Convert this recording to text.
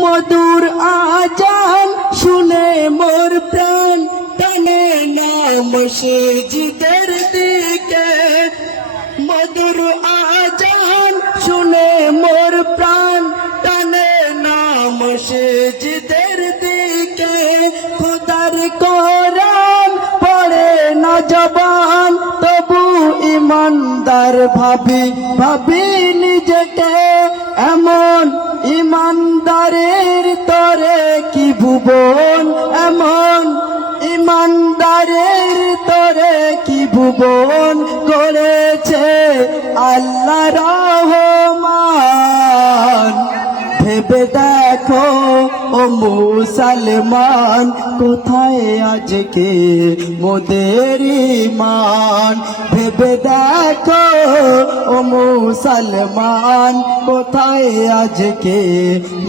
মধুর আজান শুনে মোর প্রাণ টানে না মসজিদের দিকে। মধুর আজান শুনে মোর প্রাণ টানে না মসজিদের দিকে। খোদার কোরআন পড়ে না জবান, তবু ইমানদার ভাবি ভাবি নিজেকে। এমন ইমানদারের তরে কি ভুবন, এমন ইমানদারের তরে কি ভুবন করেছে আল্লাহ রহমান। ভেবে দেখো ও মুসলমান, কোথায় আজকে মোদের ঈমান। ভেবে দেখো ও মুসলমান, কোথায় আজকে